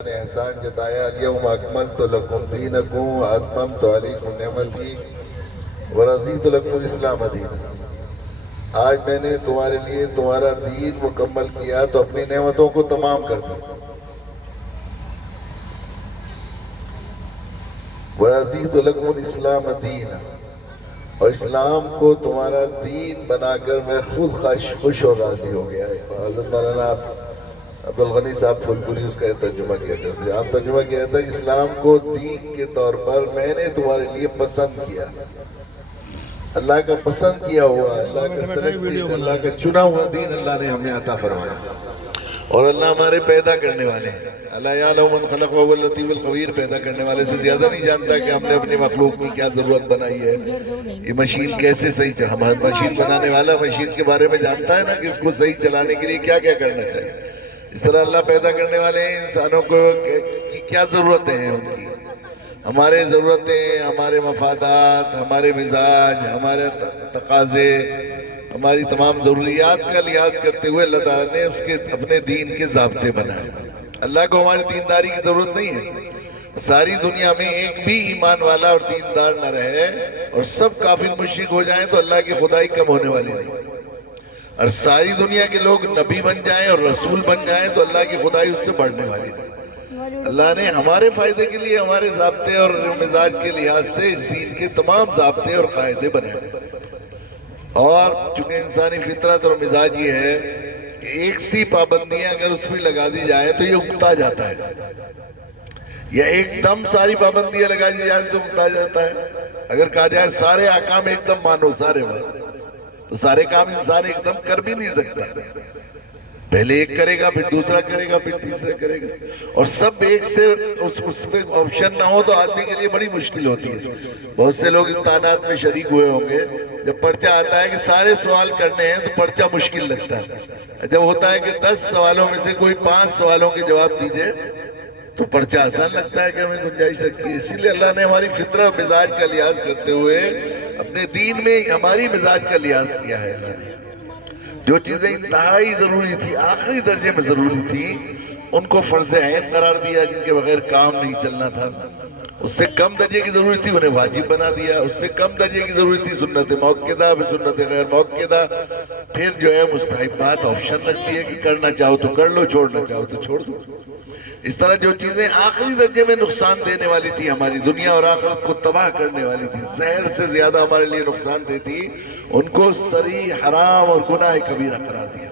نے احسان جتایا الیوم اکملت لکم دینکم واتممت علیکم نعمتی ورضیت لکم الاسلام دینا۔ آج میں نے تمہارے لیے تمہارا دین مکمل کیا تو اپنی نعمتوں کو تمام کر دیا۔ ورضیت لکم الاسلام دینا، اور اسلام کو تمہارا دین بنا کر میں خود خوش اور راضی ہو گیا ہے۔ حضرت مولانا عبدالغنی صاحب پھولپوری اس کا ترجمہ کیا کرتے ہیں۔ آپ ترجمہ کیا تھا، اسلام کو دین کے طور پر میں نے تمہارے لیے پسند کیا، اللہ کا پسند کیا ہوا، اللہ کا سلیکٹڈ، اللہ کا چنا ہوا دین اللہ نے ہمیں عطا فرمایا، اور اللہ ہمارے پیدا کرنے والے ہیں۔ اللہ یعلم من خلق وهو اللطیف الخبیر، پیدا کرنے والے سے زیادہ نہیں جانتا کہ ہم نے اپنی مخلوق کی کیا ضرورت بنائی ہے، یہ مشین کیسے صحیح ہمارا مشین بنانے والا مشین کے بارے میں جانتا ہے نا کہ اس کو صحیح چلانے کے لیے کیا کیا کرنا چاہیے۔ اس طرح اللہ پیدا کرنے والے ہیں انسانوں کو کی کیا ضرورتیں ہیں، ان کی ہمارے ضرورتیں، ہمارے مفادات، ہمارے مزاج، ہمارے تقاضے، ہماری تمام ضروریات کا لحاظ کرتے ہوئے اللہ تعالیٰ نے اس کے اپنے دین کے ضابطے بنائے۔ اللہ کو ہماری دینداری کی ضرورت نہیں ہے۔ ساری دنیا میں ایک بھی ایمان والا اور دیندار نہ رہے اور سب کافر مشرک ہو جائیں تو اللہ کی خدائی کم ہونے والی نہیں، اور ساری دنیا کے لوگ نبی بن جائیں اور رسول بن جائیں تو اللہ کی خدائی اس سے بڑھنے والی نہیں۔ اللہ نے ہمارے فائدے کے لیے ہمارے ضابطے اور مزاج کے لحاظ سے اس دین کے تمام ضابطے اور قاعدے بنائے، اور چونکہ انسانی فطرت اور مزاج یہ ہے کہ ایک سی پابندیاں اگر اس میں لگا دی جائیں تو یہ اکتا جاتا ہے، یا ایک دم ساری پابندیاں لگا دی جائیں تو اکتا جاتا ہے۔ اگر کہا جائے سارے احکام ایک دم مانو، سارے تو سارے کام انسان ایک دم کر بھی نہیں سکتا، پہلے ایک کرے گا، پھر دوسرا کرے گا، پھر تیسرا کرے گا، اور سب ایک سے اس پہ آپشن نہ ہو تو آدمی کے لیے بڑی مشکل ہوتی ہے۔ بہت سے لوگ امتحانات میں شریک ہوئے ہوں گے، جب پرچہ آتا ہے کہ سارے سوال کرنے ہیں تو پرچہ مشکل لگتا ہے، جب ہوتا ہے کہ 10 سوالوں میں سے کوئی 5 سوالوں کے جواب دیجئے تو پرچہ آسان لگتا ہے کہ ہمیں گنجائش رکھی ہے۔ اسی لیے اللہ نے ہماری فطرت مزاج کا لحاظ کرتے ہوئے اپنے دین میں ہماری مزاج کا لحاظ کیا ہے۔ اللہ نے جو چیزیں انتہائی ضروری تھی، آخری درجے میں ضروری تھی، ان کو فرض عین قرار دیا، جن کے بغیر کام نہیں چلنا تھا۔ اس سے کم درجے کی ضروری تھی انہیں واجب بنا دیا، اس سے کم درجے کی ضروری تھی سنت موقدہ، پھر سنت غیر موقدہ، پھر جو ہے مستحبات آپشن رکھ دیا کہ کرنا چاہو تو کر لو، چھوڑنا چاہو تو چھوڑ دو۔ اس طرح جو چیزیں آخری درجے میں نقصان دینے والی تھی، ہماری دنیا اور آخرت کو تباہ کرنے والی تھی، زہر سے زیادہ ہمارے لیے نقصان دیتی، ان کو صریح حرام اور گناہ کبیرہ قرار دیا۔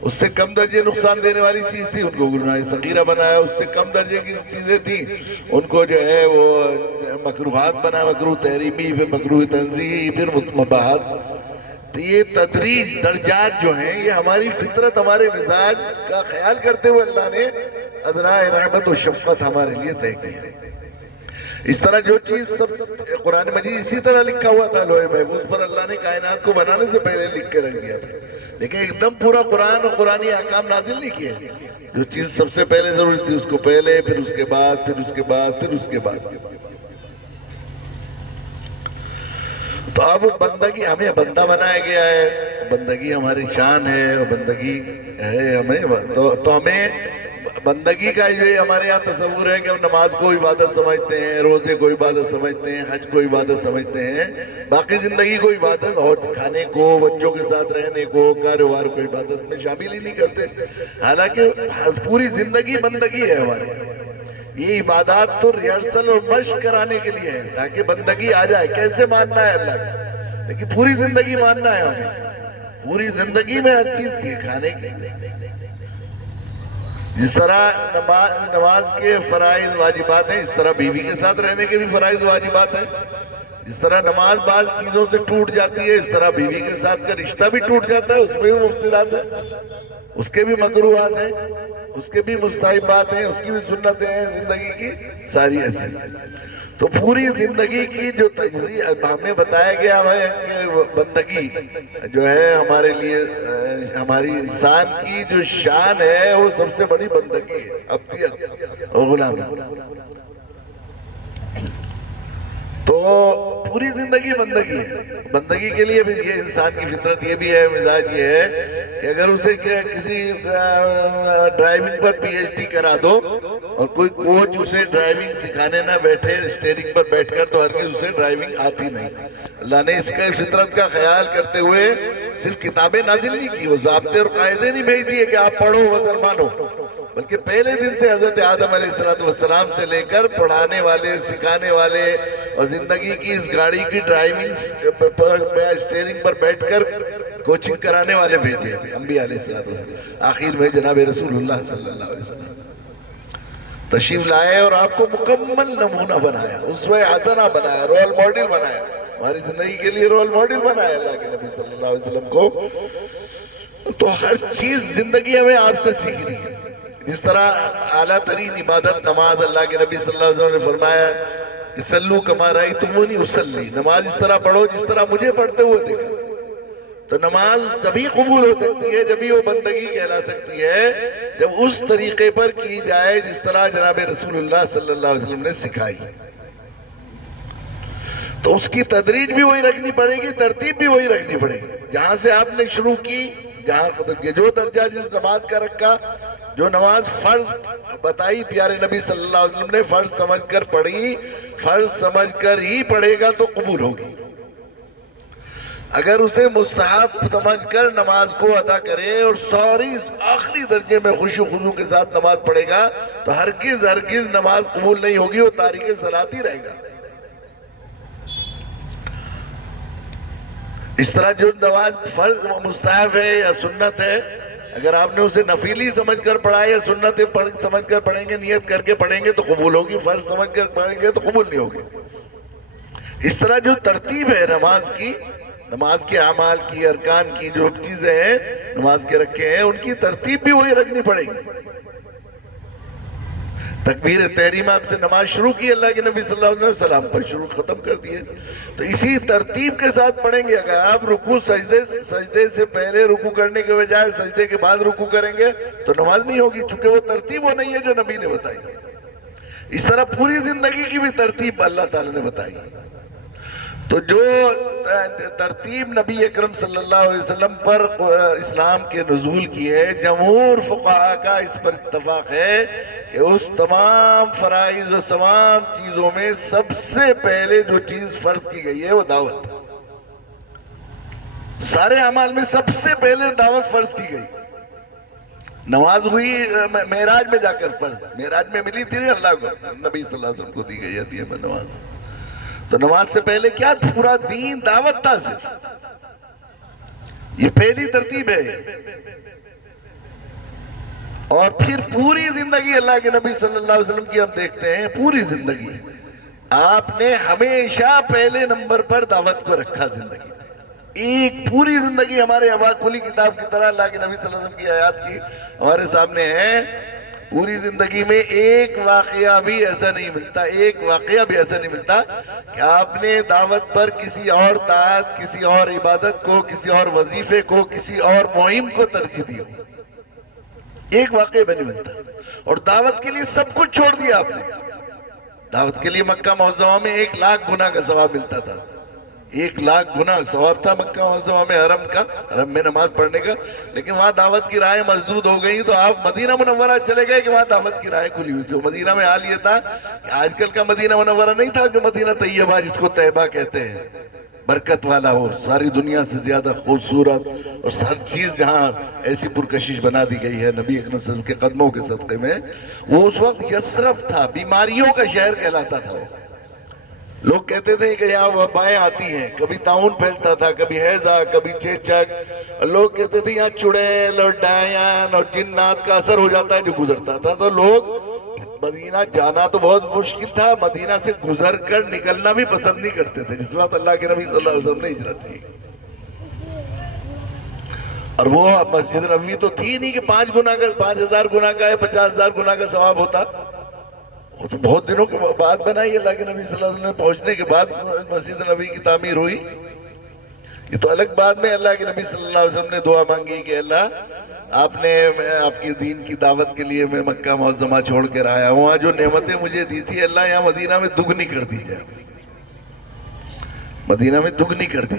اس سے کم درجے نقصان دینے والی چیز تھی، ان کو گناہ صغیرہ بنایا۔ اس سے کم درجے کی چیزیں تھیں، ان کو جو ہے وہ مکروہات بنا، مکروہ تحریمی، پھر مکروہ تنزیہی، پھر مباحات۔ تو یہ تدریج، درجات جو ہیں، یہ ہماری فطرت، ہمارے مزاج کا خیال کرتے ہوئے اللہ نے عذراء رحمت و شفقت ہمارے لیے طے کی ہے۔ اس طرح جو چیز سب قرآن مجید اسی طرح لکھا ہوا تھا لوح محفوظ پر، اللہ نے کائنات کو بنانے سے پہلے لکھ کے رکھ دیا تھا، لیکن ایک دم پورا قرآن اور قرآنی احکام نازل نہیں کیے۔ جو چیز سب سے پہلے ضروری تھی اس کو پہلے، پھر اس کے بعد، پھر اس کے بعد، پھر اس کے بعد۔ تو اب بندگی، ہمیں بندہ بنایا گیا ہے، بندگی ہماری شان ہے، اور بندگی ہے ہمیں، تو ہمیں بندگی کا یہ ہمارے یہاں تصور ہے کہ ہم نماز کو عبادت سمجھتے ہیں، روزے کو عبادت سمجھتے ہیں، حج کو عبادت سمجھتے ہیں، باقی زندگی کو عبادت، اور کھانے کو، بچوں کے ساتھ رہنے کو، کاروبار کو عبادت میں شامل ہی نہیں کرتے، حالانکہ پوری زندگی بندگی ہے ہماری۔ یہ عبادات تو ریہرسل اور مشق کرانے کے لیے ہے تاکہ بندگی آ جائے، کیسے ماننا ہے اللہ کی، لیکن پوری زندگی ماننا ہے ہمیں، پوری زندگی میں ہر چیز کی، کھانے کی۔ جس طرح نماز کے فرائض واجبات ہیں، اس طرح بیوی کے ساتھ رہنے کے بھی فرائض واجبات ہیں۔ جس طرح نماز بعض چیزوں سے ٹوٹ جاتی ہے، اس طرح بیوی کے ساتھ کا رشتہ بھی ٹوٹ جاتا ہے، اس میں بھی مفسدات ہیں، اس کے بھی مکروہات ہیں، اس کے بھی مستحبات ہیں، اس کی بھی سنتیں ہیں، زندگی کی ساری ایسی۔ تو پوری زندگی کی جو تجریب ہمیں بتایا گیا ہے کہ بندگی جو ہے ہمارے لیے، ہماری انسان کی جو شان ہے وہ سب سے بڑی بندگی ہے، عبدیت اور غلامی۔ تو پوری زندگی بندگی ہے. بندگی کے لیے بھی یہ انسان کی فطرت یہ بھی ہے، مزاج یہ ہے کہ اگر اسے کسی ڈرائیونگ پر پی ایچ ڈی کرا دو اور کوئی کوچ اسے ڈرائیونگ سکھانے نہ بیٹھے اسٹیئرنگ پر بیٹھ کر، تو ہرگز اسے ڈرائیونگ آتی نہیں. اللہ نے اس کا فطرت کا خیال کرتے ہوئے صرف کتابیں نازل نہیں کی، وہ ضابطے اور قاعدے نہیں بھیج دیے کہ آپ پڑھو وزر مانو، بلکہ پہلے دن سے حضرت آدم علیہ السلام سے لے کر پڑھانے والے، سکھانے والے اور زندگی کی اس گاڑی کی ڈرائیونگ اسٹیئرنگ پر بیٹھ کر کوچنگ کرانے والے بھیجے انبیاء علیہ السلام. آخر میں جناب رسول اللہ صلی اللہ علیہ وسلم تشریف لائے اور آپ کو مکمل نمونہ بنایا، اسوہ حسنہ بنایا، رول ماڈل بنایا، ہماری زندگی کے لیے رول ماڈل بنایا اللہ کے نبی صلی اللہ علیہ وسلم کو. تو ہر چیز زندگی ہمیں آپ سے سیکھنی ہے. جس طرح اعلیٰ ترین عبادت نماز، اللہ کے نبی صلی اللہ علیہ وسلم نے فرمایا کہ سلو کما رأیتمونی اصلی، نماز اس طرح پڑھو جس طرح مجھے پڑھتے ہوئے دیکھا. تو نماز جبھی قبول ہو سکتی ہے، جبھی وہ بندگی کہلا سکتی ہے، جب اس طریقے پر کی جائے جس طرح جناب رسول اللہ صلی اللہ علیہ وسلم نے سکھائی. تو اس کی تدریج بھی وہی رکھنی پڑے گی، ترتیب بھی وہی رکھنی پڑے گی. جہاں سے آپ نے شروع کی، جہاں جو درجہ جس نماز کا رکھا، جو نماز فرض بتائی پیارے نبی صلی اللہ علیہ وسلم نے، فرض سمجھ کر پڑھی، فرض سمجھ کر ہی پڑھے گا تو قبول ہوگی. اگر اسے مستحب سمجھ کر نماز کو ادا کرے اور ساری آخری درجے میں خشوع و خضوع کے ساتھ نماز پڑھے گا تو ہرگز نماز قبول نہیں ہوگی، وہ تارک صلاۃ ہی رہے گا. اس طرح جو نماز فرض مستحب ہے یا سنت ہے، اگر آپ نے اسے نفیلی سمجھ کر پڑھا یا سنت سمجھ کر پڑھیں گے، نیت کر کے پڑھیں گے تو قبول ہوگی، فرض سمجھ کر پڑھیں گے تو قبول نہیں ہوگی. اس طرح جو ترتیب ہے نماز کی، نماز کے اعمال کی، ارکان کی جو چیزیں ہیں نماز کے رکھے ہیں، ان کی ترتیب بھی وہی رکھنی پڑے گی. تکبیر تحریمہ سے نماز شروع کی، اللہ کے نبی صلی اللہ علیہ وسلم پر شروع ختم کر دیے. تو اسی ترتیب کے ساتھ پڑھیں گے. اگر آپ رکوع سجدے سے پہلے رکوع کرنے کے بجائے سجدے کے بعد رکوع کریں گے تو نماز نہیں ہوگی، چونکہ وہ ترتیب وہ نہیں ہے جو نبی نے بتائی. اس طرح پوری زندگی کی بھی ترتیب اللہ تعالیٰ نے بتائی. تو جو ترتیب نبی اکرم صلی اللہ علیہ وسلم پر اسلام کے نزول کی ہے، جمہور فقہاء کا اس پر اتفاق ہے کہ اس تمام فرائض و تمام چیزوں میں سب سے پہلے جو چیز فرض کی گئی ہے وہ دعوت. سارے اعمال میں سب سے پہلے دعوت فرض کی گئی. نماز ہوئی معراج میں جا کر فرض، معراج میں ملی تھی اللہ کو، نبی صلی اللہ علیہ وسلم کو دی گئی ہے میں نماز. تو نماز سے پہلے کیا پورا دین دعوت تھا صرف. یہ پہلی ترتیب ہے. اور پھر پوری زندگی اللہ کے نبی صلی اللہ علیہ وسلم کی ہم دیکھتے ہیں، پوری زندگی آپ نے ہمیشہ پہلے نمبر پر دعوت کو رکھا. زندگی ایک پوری زندگی ہمارے کھلی کتاب کی طرح اللہ کے نبی صلی اللہ علیہ وسلم کی آیات کی ہمارے سامنے ہے. پوری زندگی میں ایک واقعہ بھی ایسا نہیں ملتا کہ آپ نے دعوت پر کسی اور طاعت، کسی اور عبادت کو، کسی اور وظیفے کو، کسی اور مہم کو ترجیح دی ہو. ایک واقعہ بھی نہیں ملتا. اور دعوت کے لیے سب کچھ چھوڑ دیا آپ نے. دعوت کے لیے مکہ معظمہ میں 1,00,000 گناہ کا ثواب ملتا تھا. 1,00,000 گناہ ثواب تھا مکہ معظمہ میں، حرم میں نماز پڑھنے کا. لیکن وہاں دعوت کی راہیں مسدود ہو گئی تو آپ مدینہ منورہ چلے گئے کہ وہاں دعوت کی راہیں کھلی ہوئی. جو مدینہ میں حال یہ تھا کہ آج کل کا مدینہ منورہ نہیں تھا جو مدینہ طیبہ جس کو طیبہ کہتے ہیں، برکت والا ہو، ساری دنیا سے زیادہ خوبصورت اور ہر چیز جہاں ایسی پرکشش بنا دی گئی ہے نبی اکرم صلی اللہ علیہ وسلم کے قدموں کے صدقے میں. وہ اس وقت یثرب تھا، بیماریوں کا شہر کہلاتا تھا. لوگ کہتے تھے کہ یہاں وبائیں آتی ہیں، کبھی طاعون پھیلتا تھا، کبھی ہیضہ، کبھی چیچک. لوگ کہتے تھے یہاں چڑیل اور ڈائن اور جنات کا اثر ہو جاتا ہے جو گزرتا تھا. تو لوگ مدینہ جانا تو بہت مشکل تھا، مدینہ سے گزر کر نکلنا بھی پسند نہیں کرتے تھے جس وقت اللہ کے نبی صلی اللہ علیہ وسلم نے ہجرت کی. اور وہ مسجد نبوی تو تھی نہیں کہ 5,000 گناہ کا ہے، 50,000 گناہ کا ثواب ہوتا. وہ تو بہت دنوں کے بعد بنائی اللہ کے نبی صلی اللہ علیہ وسلم پہنچنے کے بعد مسجد نبوی کی تعمیر ہوئی. یہ تو الگ بعد میں اللہ کے نبی صلی اللہ علیہ وسلم نے دعا مانگی کہ اللہ آپ نے آپ کے دین کی دعوت کے لیے میں مکہ معظمہ چھوڑ کر آیا ہوں، وہاں جو نعمتیں مجھے دی تھی اللہ یہاں مدینہ میں دگنی کر دی جائے. مدینہ میں دگنی کر دی.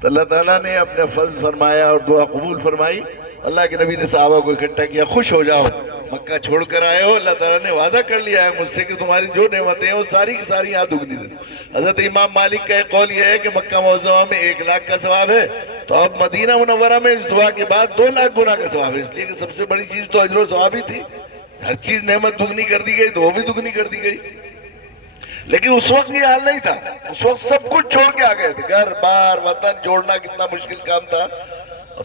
تو اللہ تعالیٰ نے اپنا فضل فرمایا اور دعا قبول فرمائی. اللہ کے نبی نے صحابہ کو اکٹھا کیا, خوش ہو جاؤ, مکہ چھوڑ کر آئے ہو, اللہ تعالیٰ نے وعدہ کر لیا ہے مجھ سے کہ تمہاری جو نعمتیں ہیں وہ ساری کی ساری یہاں دگنی دیں. حضرت امام مالک کا ایک قول یہ ہے کہ مکہ معظمہ میں 1 لاکھ کا ثواب ہے, تو اب مدینہ منورہ میں اس دعا کے بعد 2 لاکھ گنا کا ثواب ہے, اس لیے کہ سب سے بڑی چیز تو اجر و ثواب ہی تھی. ہر چیز نعمت دگنی کر دی گئی تو وہ بھی دگنی کر دی گئی. لیکن اس وقت یہ حال نہیں تھا, اس وقت سب کچھ چھوڑ کے آ گئے تھے. گھر بار وطن چھوڑنا کتنا مشکل کام تھا,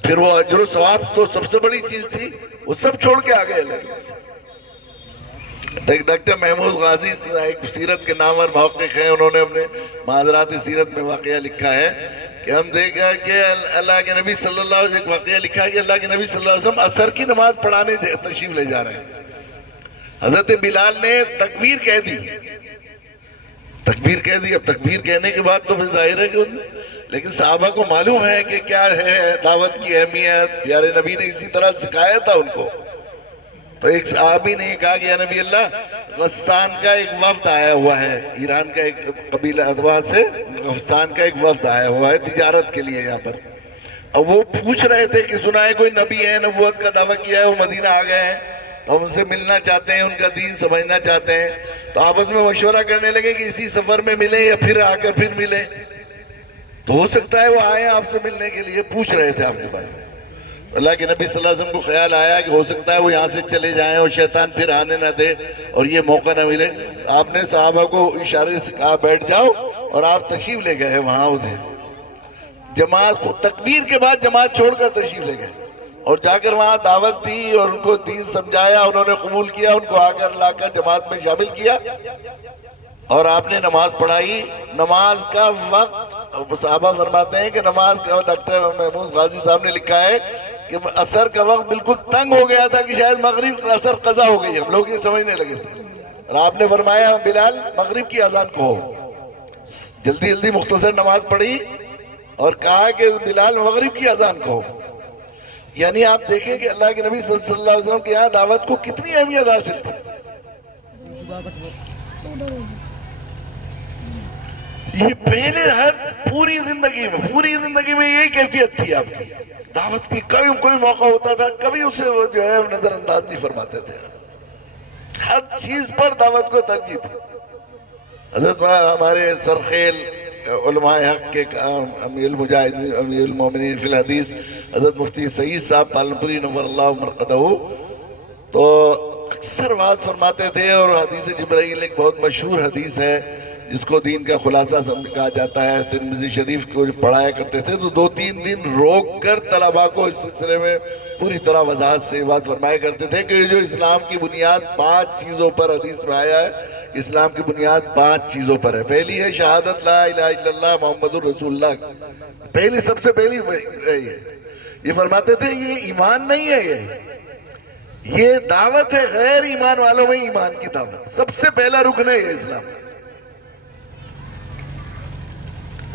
پھر وہ اجر و ثواب تو سب سے بڑی چیز تھی, وہ سب چھوڑ کے آ گئے اللہ سے. ڈاکٹر محمود غازی ایک سیرت کے نامور محقق ہیں, انہوں نے اپنے معاذرات سیرت میں واقعہ لکھا ہے کہ ہم دیکھا کہ اللہ کے نبی صلی اللہ علیہ وسلم, واقعہ لکھا ہے کہ اللہ کے نبی صلی اللہ علیہ وسلم عصر کی نماز پڑھانے تشریف لے جا رہے ہیں. حضرت بلال نے تکبیر کہہ دی, تکبیر کہہ دی. اب تکبیر کہنے کے بعد تو پھر ظاہر ہے کہ لیکن صحابہ کو معلوم ہے کہ کیا ہے دعوت کی اہمیت, پیارے نبی نے اسی طرح سکھایا تھا ان کو. تو ایک صحابی نے کہا کہ یا نبی اللہ, غسان کا ایک وفد آیا ہوا ہے, ایران کا ایک قبیلہ ادوان سے غسان کا ایک وفد آیا ہوا ہے تجارت کے لیے یہاں پر. اب وہ پوچھ رہے تھے کہ سنا ہے کوئی نبی ہے, نبوت کا دعویٰ کیا ہے, وہ مدینہ آ گئے ہیں, تو ہم ان سے ملنا چاہتے ہیں, ان کا دین سمجھنا چاہتے ہیں. تو آپس میں مشورہ کرنے لگے کہ اسی سفر میں ملیں یا پھر آ کر پھر ملیں. تو ہو سکتا ہے وہ آئے آپ سے ملنے کے لیے, پوچھ رہے تھے آپ کے بارے میں. اللہ کے نبی صلی اللہ علیہ وسلم کو خیال آیا کہ ہو سکتا ہے وہ یہاں سے چلے جائیں اور شیطان پھر آنے نہ دے اور یہ موقع نہ ملے. آپ نے صحابہ کو اشارے سے کہا بیٹھ جاؤ, اور آپ تشریف لے گئے وہاں ادھر. جماعت خود تکبیر کے بعد جماعت چھوڑ کر تشریف لے گئے اور جا کر وہاں دعوت دی اور ان کو دین سمجھایا, انہوں نے قبول کیا, ان کو آ کر لا کر جماعت میں شامل کیا اور آپ نے نماز پڑھائی. نماز کا وقت صحابہ فرماتے ہیں کہ نماز کا, ڈاکٹر محمود غازی صاحب نے لکھا ہے کہ عصر کا وقت بالکل تنگ ہو گیا تھا کہ شاید مغرب عصر قضا ہو گئی, ہم لوگ یہ سمجھنے لگے تھے. اور آپ نے فرمایا بلال مغرب کی اذان کہو. جلدی جلدی مختصر نماز پڑھی اور کہا کہ بلال مغرب کی اذان کہو. یعنی آپ دیکھیں کہ اللہ کے نبی صلی اللہ علیہ وسلم کے یہاں دعوت کو کتنی اہمیت حاصل تھی. یہ پہلے ہر پوری زندگی میں یہی کیفیت تھی آپ کی دعوت کی. کوئی موقع ہوتا تھا کبھی اسے جو ہے نظر انداز نہیں فرماتے تھے, ہر چیز پر دعوت کو ترجیح تھی. حضرت ہمارے سرخیل علماء حق کے امیر المجاہدین امیر المومنین فی الحدیث حضرت مفتی سعید صاحب پالنپوری نور اللہ مرقدہ, تو اکثر بات فرماتے تھے. اور حدیث جبرائیل ایک بہت مشہور حدیث ہے جس کو دین کا خلاصہ کہا جاتا ہے, ترمذی شریف کو پڑھایا کرتے تھے تو 2-3 دن روک کر طلباء کو اس سلسلے میں پوری طرح وضاحت سے بات فرمایا کرتے تھے کہ جو اسلام کی بنیاد 5 چیزوں پر حدیث میں آیا ہے, اسلام کی بنیاد 5 چیزوں پر ہے. پہلی ہے شہادت لا الہ الا اللہ محمد الرسول اللہ, پہلی سب سے پہلی یہ فرماتے تھے یہ ایمان نہیں ہے, یہ دعوت ہے غیر ایمان والوں میں ایمان کی دعوت. سب سے پہلا رکن ہے یہ اسلام.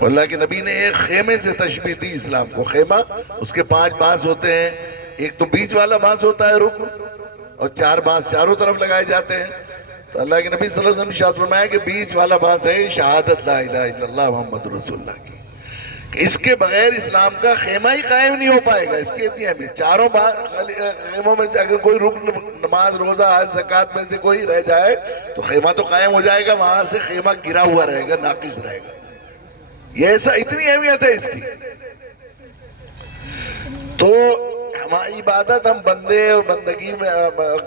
اللہ کے نبی نے ایک خیمے سے تشبیہ دی اسلام کو. خیمہ اس کے 5 بانس ہوتے ہیں, ایک تو بیچ والا بانس ہوتا ہے رکن, اور 4 بانس چاروں طرف لگائے جاتے ہیں. تو اللہ کے نبی صلی اللہ علیہ وسلم نے ارشاد فرمایا کہ بیچ والا بانس ہے شہادت لا الہ الا اللہ محمد رسول اللہ کی, کہ اس کے بغیر اسلام کا خیمہ ہی قائم نہیں ہو پائے گا. اس کی اتنی اہمیت. چاروں خیموں میں سے اگر کوئی رکن نماز روزہ حج زکوٰۃ میں سے کوئی رہ جائے تو خیمہ تو قائم ہو جائے گا, وہاں سے خیمہ گرا ہوا رہے گا, ناقص رہے گا. یہ ایسا اتنی اہمیت ہے اس کی. تو ہماری عبادت, ہم بندے اور بندگی میں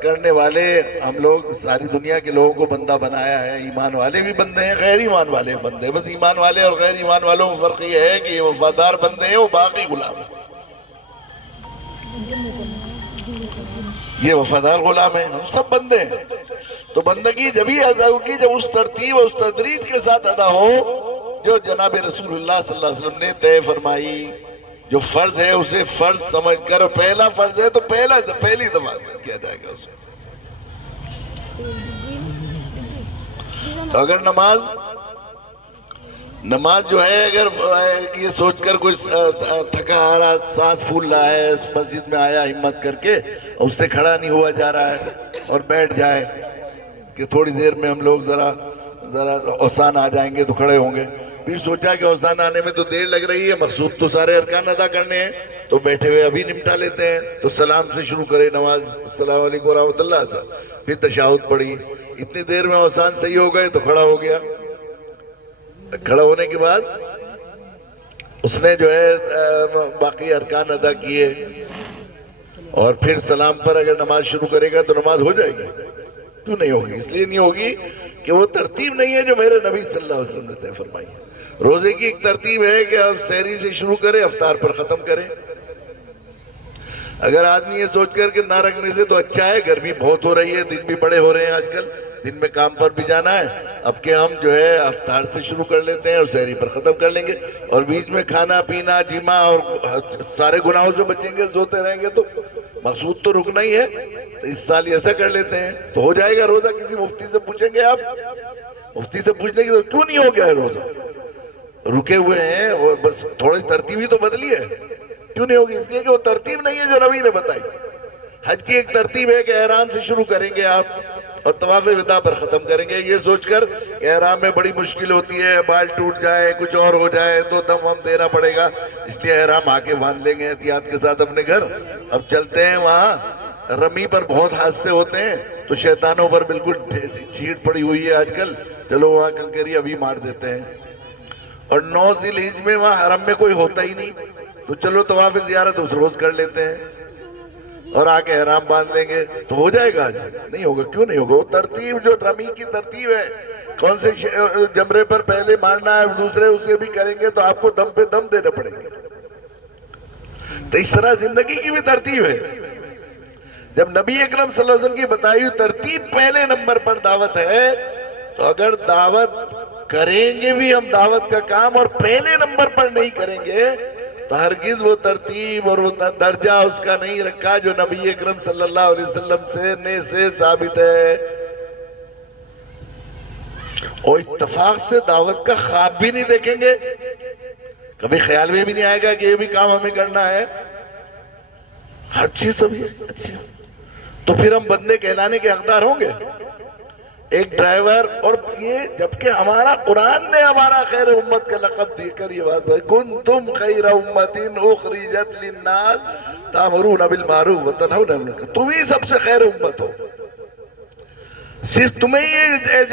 کرنے والے, ہم لوگ ساری دنیا کے لوگوں کو بندہ بنایا ہے. ایمان والے بھی بندے ہیں, غیر ایمان والے بندے. بس ایمان والے اور غیر ایمان والوں میں فرق یہ ہے کہ یہ وفادار بندے ہیں, وہ باقی غلام ہیں. یہ وفادار غلام ہیں, ہم سب بندے ہیں. تو بندگی جبھی ادا ہوگی جب اس ترتیب اور اس تدریج کے ساتھ ادا ہو جو جناب رسول اللہ صلی اللہ علیہ وسلم نے طے فرمائی. جو فرض ہے اسے فرض سمجھ کر, پہلا فرض ہے تو پہلی دفعہ کیا جائے گا اسے. اگر نماز جو ہے, اگر یہ سوچ کر کوئی تھکا آ رہا, سانس پھول رہا ہے, مسجد میں آیا ہمت کر کے, اس سے کھڑا نہیں ہوا جا رہا ہے اور بیٹھ جائے کہ تھوڑی دیر میں ہم لوگ ذرا اوسان آ جائیں گے تو کھڑے ہوں گے, پھر سوچا کہ اوزان آنے میں تو دیر لگ رہی ہے، مقصود تو سارے ارکان ادا کرنے ہیں، تو بیٹھے ہوئے ابھی نمٹا لیتے ہیں، تو سلام سے شروع کرے نماز، السلام علیکم ورحمۃ اللہ سے، پھر تشہد پڑھی، اتنی دیر میں اوزان صحیح ہو گئے تو کھڑا ہو گیا۔ کھڑا ہونے کے بعد اس نے جو ہے باقی ارکان ادا کیے، اور پھر سلام پر اگر نماز شروع کرے گا تو نماز ہو جائے گی؟ کیوں نہیں ہوگی؟ اس لیے نہیں ہوگی کہ وہ ترتیب نہیں ہے جو میرے نبی صلی اللہ علیہ وسلم نے طے فرمائی ہے۔ روزے کی ایک ترتیب ہے کہ اب سحری سے شروع کرے، افطار پر ختم کرے۔ اگر آدمی یہ سوچ کر کہ نہ رکھنے سے تو اچھا ہے، گرمی بہت ہو رہی ہے، دن بھی بڑے ہو رہے ہیں آج کل، دن میں کام پر بھی جانا ہے، اب کہ ہم جو ہے افطار سے شروع کر لیتے ہیں اور سحری پر ختم کر لیں گے، اور بیچ میں کھانا پینا جمع اور سارے گناہوں سے بچیں گے، سوتے رہیں گے، تو مقصود تو رکنا ہی ہے، تو اس سال ایسا کر لیتے ہیں تو ہو جائے گا روزہ۔ کسی مفتی سے پوچھیں گے آپ، مفتی سے پوچھنے کی تو کیوں نہیں ہو گیا ہے روزہ؟ رکے ہوئے ہیں، وہ بس تھوڑی ترتیب ہی تو بدلی ہے، کیوں نہیں ہوگی؟ اس لیے کہ وہ ترتیب نہیں ہے جو نبی نے بتائی۔ حج کی ایک ترتیب ہے کہ احرام سے شروع کریں گے آپ اور طواف وداع پر ختم کریں گے، یہ سوچ کر کہ احرام میں بڑی مشکل ہوتی ہے، بال ٹوٹ جائے، کچھ اور ہو جائے تو دم ہم دینا پڑے گا، اس لیے احرام آ کے باندھ لیں گے احتیاط کے ساتھ اپنے گھر۔ اب چلتے ہیں وہاں، رمی پر بہت حادثے ہوتے ہیں، تو شیطانوں پر بالکل چھیٹ پڑی ہوئی ہے آج کل، چلو وہاں کنکری ابھی مار دیتے ہیں۔ اور 9 ذی الحجہ میں وہاں حرم میں کوئی ہوتا ہی نہیں، تو چلو طواف زیارت اس روز کر لیتے ہیں اور آ کے احرام باندھ لیں گے، تو ہو جائے گا؟ نہیں ہوگا۔ کیوں نہیں ہوگا؟ وہ ترتیب جو رمی کی ترتیب ہے، کون سے جمرے پر پہلے مارنا ہے، دوسرے اسے بھی کریں گے تو آپ کو دم پہ دم دینے پڑیں گے۔ تو اس طرح زندگی کی بھی ترتیب ہے۔ جب نبی اکرم صلی اللہ علیہ وسلم کی بتائی ہوئی ترتیب پہلے نمبر پر دعوت ہے، تو اگر دعوت کریں گے بھی ہم دعوت کا کام اور پہلے نمبر پر نہیں کریں گے، تو ہرگز وہ ترتیب اور وہ درجہ اس کا نہیں رکھا جو نبی اکرم صلی اللہ علیہ وسلم سے ثابت ہے۔ اور اتفاق سے دعوت کا خواب بھی نہیں دیکھیں گے، کبھی خیال میں بھی نہیں آئے گا کہ یہ بھی کام ہمیں کرنا ہے، ہر چیز سب اچھی، تو پھر ہم بندے کہلانے کے حقدار ہوں گے۔ ایک ڈرائیور، اور یہ جبکہ ہمارا قرآن نے ہمارا خیر امت کا لقب دے کر یہ بات بھائی، کنتم خیر امت اخرجت للناس تأمرون بالمعروف وتنہون عن المنکر، تم ہی سب سے خیر امت ہو، صرف تمہیں یہ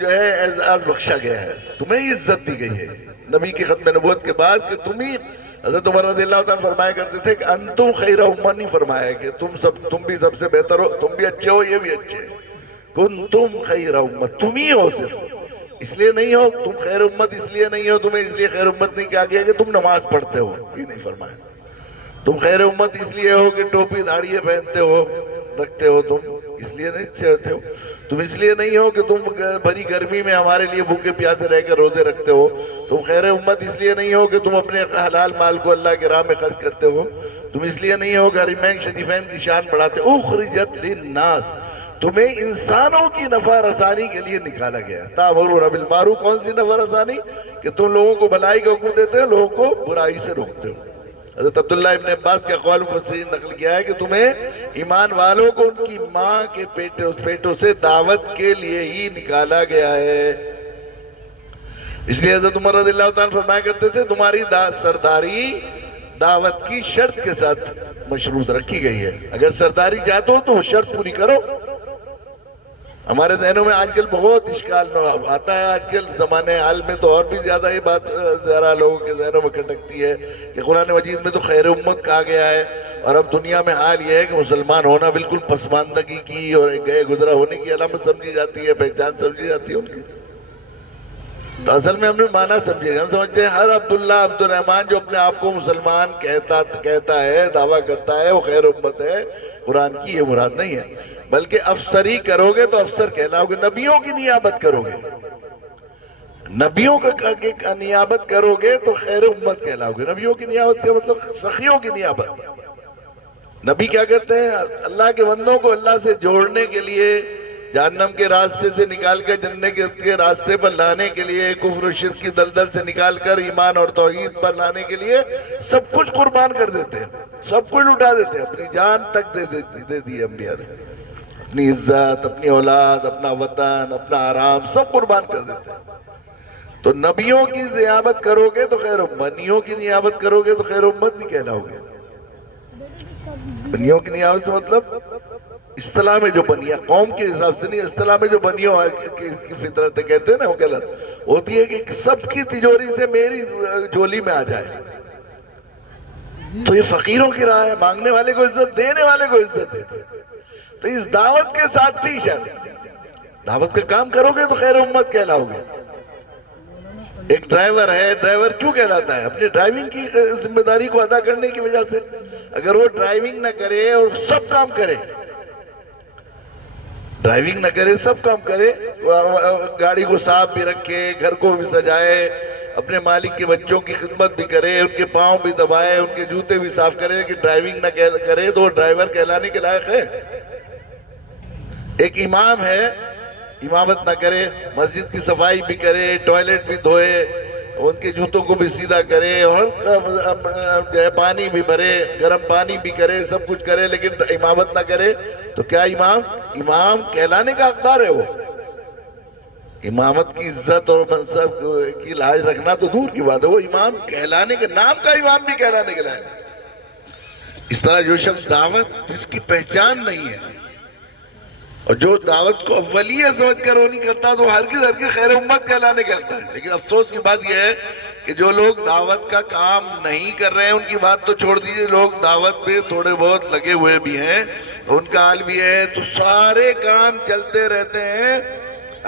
جو ہے اعزاز بخشا گیا ہے، تمہیں عزت دی گئی ہے نبی کی ختم نبوت کے بعد، کہ تم ہی، حضرت عمر رضی اللہ عنہ فرمایا کرتے تھے کہ انتم خیر امت، نہیں فرمایا کہ تم بھی سب سے بہتر ہو، تم بھی اچھے ہو، یہ بھی اچھے ہیں، کنتم خیر امت، تم ہی ہو، صرف اس لیے نہیں ہو تم خیر امت، اس لیے نہیں ہو، تمہیں اس لیے خیر امت نہیں کہا گیا کہ تم نماز پڑھتے ہو، یہ نہیں فرمایا۔ تم خیر امت اس لیے ہو کہ ٹوپی داڑھی پہنتے ہو، رکھتے ہو، تم اس لیے نہیں اچھے ہوتے ہو، تم اس لیے نہیں ہو کہ تم بھری گرمی میں ہمارے لیے بھوکے پیاسے رہ کر روزے رکھتے ہو، تم خیر امت اس لیے نہیں ہو کہ تم اپنے حلال مال کو اللہ کے راہ میں خرچ کرتے ہو، تم اس لیے نہیں ہو کہ حرمین شریفین کی شان بڑھاتے ہو، اخرجت للناس، تمہیں انسانوں کی نفع رسانی کے لیے نکالا گیا۔ تأمرون بالمعروف، کون سی نفع رسانی؟ کہ تم لوگوں کو بھلائی کا حکم دیتے ہو، لوگوں کو برائی سے روکتے ہو۔ حضرت عبداللہ ابن عباس کا قول مفسرین نقل کیا ہے کہ تمہیں ایمان والوں کو ان کی ماں کے پیٹوں سے دعوت کے لیے ہی نکالا گیا ہے۔ اس لیے حضرت عمر رضی اللہ عنہ فرمایا کرتے تھے تمہاری سرداری دعوت کی شرط کے ساتھ مشروط رکھی گئی ہے، اگر سرداری چاہتے ہو تو وہ شرط پوری کرو۔ ہمارے ذہنوں میں آج کل بہت اشکال آتا ہے، آج کل زمانے حال میں تو اور بھی زیادہ یہ بات ذرا لوگوں کے ذہنوں میں کھٹکتی ہے کہ قرآن مجید میں تو خیر امت کہا گیا ہے، اور اب دنیا میں حال یہ ہے کہ مسلمان ہونا بالکل پسماندگی کی اور گئے گزرا ہونے کی علامت سمجھی جاتی ہے، پہچان سمجھی جاتی ہے ان کی۔ تو اصل میں ہم نے معنی سمجھے، ہم سمجھتے ہیں ہر عبداللہ عبد الرحمن جو اپنے آپ کو مسلمان کہتا ہے، دعویٰ کرتا ہے، وہ خیر امت ہے، قرآن کی یہ مراد نہیں ہے، بلکہ افسری کرو گے تو افسر کہلاؤ گے، نبیوں کی نیابت کرو گے، نبیوں کا نیابت کرو گے تو خیر امت کہلاؤ گے۔ نبیوں کی نیابت کا مطلب سخیوں کی نیابت۔ نبی کیا کرتے ہیں؟ اللہ کے بندوں کو اللہ سے جوڑنے کے لیے، جہنم کے راستے سے نکال کر جنت کے راستے پر لانے کے لیے، کفر و شرک کی دلدل سے نکال کر ایمان اور توحید پر لانے کے لیے سب کچھ قربان کر دیتے ہیں، سب کچھ لٹا دیتے ہیں، اپنی جان تک دے دی انبیاء نے، اپنی عزت، اپنی اولاد، اپنا وطن، اپنا آرام سب قربان کر دیتے ہیں۔ تو نبیوں کی نیابت کرو گے تو خیر، بنیوں کی نیابت کرو گے تو خیر امت نہیں کہلاؤ گے۔ بنیوں کی نیابت سے مطلب اصطلاح میں جو بنیا، قوم کے حساب سے نہیں، اصطلاح میں جو بنیوں کی فطرت کہتے ہیں نا، وہ غلط ہوتی ہے کہ سب کی تجوری سے میری جھولی میں آ جائے۔ تو یہ فقیروں کی راہ ہے، مانگنے والے کو عزت، دینے والے کو عزت دیتے۔ تو اس دعوت کے ساتھ تھی شرط، دعوت کا کام کرو گے تو خیر امت کہلاؤ گے۔ ایک ڈرائیور ہے، ڈرائیور کیوں کہلاتا ہے؟ اپنی ڈرائیونگ کی ذمہ داری کو ادا کرنے کی وجہ سے۔ اگر وہ ڈرائیونگ نہ کرے اور سب کام کرے، ڈرائیونگ نہ کرے سب کام کرے، گاڑی کو صاف بھی رکھے، گھر کو بھی سجائے، اپنے مالک کے بچوں کی خدمت بھی کرے، ان کے پاؤں بھی دبائے، ان کے جوتے بھی صاف کرے، لیکن ڈرائیونگ نہ کرے تو وہ ڈرائیور کہلانے کے لائق ہے؟ ایک امام ہے، امامت نہ کرے، مسجد کی صفائی بھی کرے، ٹوائلٹ بھی دھوئے، ان کے جوتوں کو بھی سیدھا کرے، اور پانی بھی بھرے، گرم پانی بھی کرے، سب کچھ کرے، لیکن امامت نہ کرے تو کیا امام کہلانے کا حقدار ہے؟ وہ امامت کی عزت اور منصب کی لاج رکھنا تو دور کی بات ہے، وہ امام کہلانے کے، نام کا امام بھی کہلانے کے لائق۔ اس طرح جو شخص دعوت جس کی پہچان نہیں ہے اور جو دعوت کو اولیہ سمجھ کر وہ نہیں کرتا، تو ہرگز خیر امت کہلانے کا حقدار ہے۔ لیکن افسوس کی بات یہ ہے کہ جو لوگ دعوت کا کام نہیں کر رہے ہیں، ان کی بات تو چھوڑ دیجئے، لوگ دعوت پہ تھوڑے بہت لگے ہوئے بھی ہیں، تو ان کا حال بھی ہے، تو سارے کام چلتے رہتے ہیں۔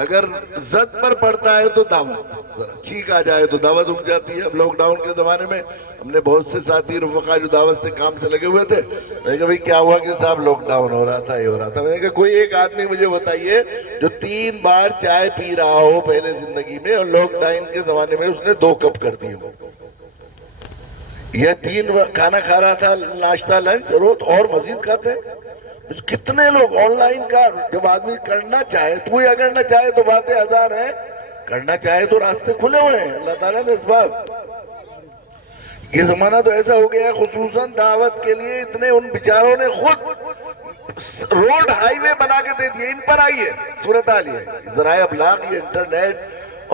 اگر زد پر پڑتا ہے تو دعوت، ذرا چھینک آ جائے تو دعوت رک جاتی ہے۔ اب لاک ڈاؤن کے زمانے میں ہم نے بہت سے ساتھی رفقا جو دعوت سے کام سے لگے ہوئے تھے، میں نے کہا بھئی کیا ہوا کہ صاحب لاک ڈاؤن ہو رہا تھا، یہ ہو رہا تھا۔ میں نے کہا کوئی ایک آدمی مجھے بتائیے جو 3 بار چائے پی رہا ہو پہلے زندگی میں، اور لاک ڈاؤن کے زمانے میں اس نے 2 کپ کر دی ہو، یا 3 کھانا کھا رہا تھا، ناشتہ لنچ روز، اور مزید کھاتے ہیں۔ کتنے لوگ آن لائن کا، جب آدمی کرنا چاہے تو یا کرنا چاہے تو باتیں ہزار ہیں، کرنا چاہے تو راستے کھلے ہوئے ہیں، اللہ تعالیٰ نے اسباب۔ یہ زمانہ تو ایسا ہو گیا ہے، خصوصاً دعوت کے لیے اتنے ان بیچاروں نے خود روڈ ہائی وے بنا کے دے دیے، ان پر آئیے صورتحال یہ ہے۔ ذرائع ابلاغ، یہ انٹرنیٹ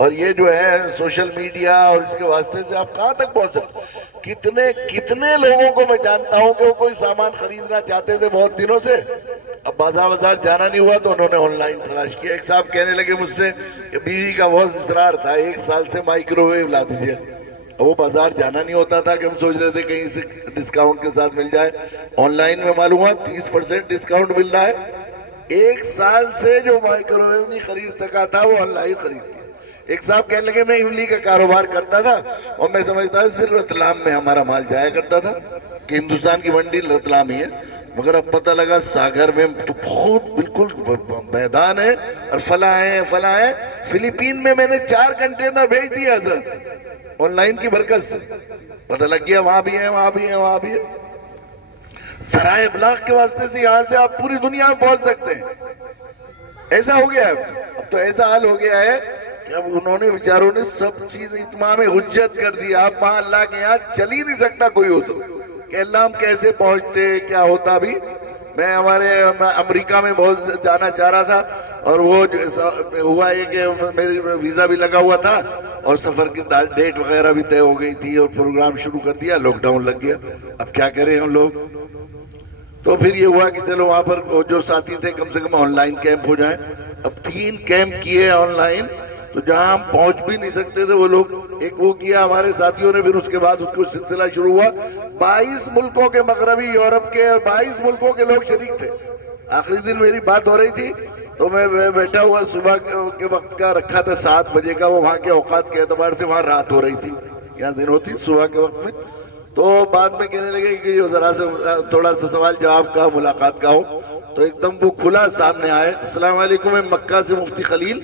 اور یہ جو ہے سوشل میڈیا اور اس کے واسطے سے آپ کہاں تک پہنچ سکتے؟ کتنے لوگوں کو میں جانتا ہوں کہ وہ کوئی سامان خریدنا چاہتے تھے بہت دنوں سے، اب بازار جانا نہیں ہوا تو انہوں نے آن لائن تلاش کیا۔ ایک صاحب کہنے لگے مجھ سے کہ بیوی کا بہت اصرار تھا 1 سال سے مائکرو ویو لا دیجئے، اب وہ بازار جانا نہیں ہوتا تھا کہ ہم سوچ رہے تھے کہیں سے ڈسکاؤنٹ کے ساتھ مل جائے، آن لائن میں معلوم ہوا 30% ڈسکاؤنٹ مل رہا ہے۔ 1 سال سے جو مائکرو ویو نہیں خرید سکا تھا وہ آن لائن خرید لیا۔ ایک صاحب کہنے لگے میں املی کا کاروبار کرتا تھا اور میں سمجھتا تھا صرف رتلام میں ہمارا مال جایا کرتا تھا، کہ ہندوستان کی منڈی رتلام ہی ہے، مگر اب پتہ لگا ساگر میں تو بہت بالکل میدان ہے، اور فلاں ہیں۔ فلیپین میں نے 4 کنٹینر بھیج دیا حضرت، آن لائن کی برکت سے، پتہ لگ گیا وہاں بھی ہیں۔ ذرائع ابلاغ کے واسطے سے یہاں سے آپ پوری دنیا میں پہنچ سکتے ہیں۔ ایسا ہو گیا ہے، اب تو ایسا حال ہو گیا ہے کہ اب انہوں نے بیچاروں نے سب چیز اتمام حجت کر دی۔ آپ وہاں اللہ کے یہاں چل ہی نہیں سکتا کوئی ہو تو، کہ اللہ ہم کیسے پہنچتے، کیا ہوتا۔ بھی میں امریکہ میں بہت جانا چاہ رہا تھا، اور وہ ہوا یہ کہ میری ویزا بھی لگا ہوا تھا اور سفر کی ڈیٹ وغیرہ بھی طے ہو گئی تھی، اور پروگرام شروع کر دیا، لاک ڈاؤن لگ گیا۔ اب کیا کریں ہم لوگ؟ تو پھر یہ ہوا کہ چلو وہاں پر جو ساتھی تھے کم سے کم آن لائن کیمپ ہو جائیں۔ اب 3 کیمپ کیے آن لائن، تو جہاں ہم پہنچ بھی نہیں سکتے تھے وہ لوگ، ایک وہ کیا ہمارے ساتھیوں نے، پھر اس کے بعد اس کو سلسلہ شروع ہوا۔ 22 ملکوں کے، مغربی یورپ کے، اور 22 ملکوں کے لوگ شریک تھے۔ آخری دن میری بات ہو رہی تھی تو میں بیٹھا ہوا، صبح کے وقت کا رکھا تھا 7 بجے کا، وہ وہاں کے اوقات کے اعتبار سے وہاں رات ہو رہی تھی، یہاں دن ہوتی صبح کے وقت میں۔ تو بعد میں کہنے لگے کہ یہ ذرا سے تھوڑا سا سوال جواب کا، ملاقات کا ہو، تو ایک دم وہ کھلا سامنے آئے، السلام علیکم، میں مکہ سے مفتی خلیل۔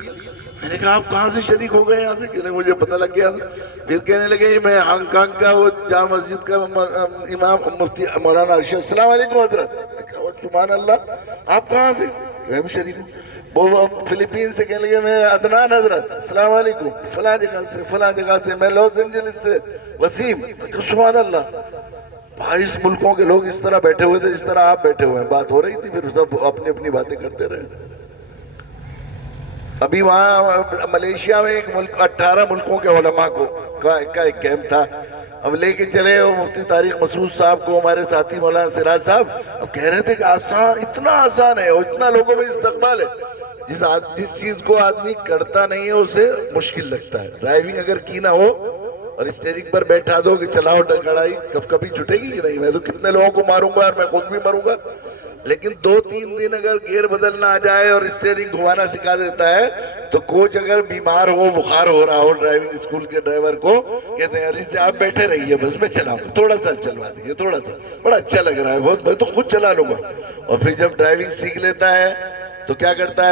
میں نے کہا آپ کہاں سے شریک ہو گئے یہاں سے؟ کہ مجھے پتہ لگ گیا تھا۔ پھر کہنے لگے میں ہانگ کانگ کا وہ جامع مسجد کا امام مفتی مولانا ارشد۔ السلام علیکم حضرت۔ میں کہا سبحان اللہ، آپ کہاں سے؟ میں بھی شریک ہوں۔ وہ فلیپین سے کہنے لگے میں عدنان حضرت، السلام علیکم، فلاں جگہ سے، میں لاس اینجلس سے وسیم۔ سبحان اللہ، 22 ملکوں کے لوگ اس طرح بیٹھے ہوئے تھے جس طرح آپ بیٹھے ہوئے ہیں، بات ہو رہی تھی، پھر سب اپنی اپنی باتیں کرتے رہے۔ ابھی وہاں ملیشیا میں ایک ملک 18 ملکوں کے علماء کا ایک کیمپ تھا. اب لے کے چلے وہ مفتی طارق مسعود صاحب کو، ہمارے ساتھی مولانا سراج صاحب. اب کہہ رہے تھے کہ آسان، اتنا آسان ہے اور اتنا لوگوں میں استقبال ہے. جس چیز کو آدمی کرتا نہیں ہے اسے مشکل لگتا ہے. ڈرائیونگ اگر کی نہ ہو اور اسٹیئرنگ پر بیٹھا دو کہ چلاؤ گاڑی، کبھی چھٹے گی کہ نہیں؟ میں تو کتنے لوگوں کو ماروں گا اور میں خود بھی مروں گا. لیکن 2-3 دن اگر گیئر بدلنا آ جائے اور اسٹیئرنگ گھمانا سکھا دیتا ہے تو کوچ اگر بیمار ہو، بخار ہو رہا ہو ڈرائیونگ اسکول کے ڈرائیور کو، کہتے ہیں ارے سے آپ بیٹھے رہیے، بس میں چلاؤں گا، تھوڑا سا چلوا دیجیے، تھوڑا سا، بڑا اچھا لگ رہا ہے بہت، میں تو خود چلا لوں گا. اور پھر جب ڈرائیونگ سیکھ لیتا ہے تو کیا کرتا ہے؟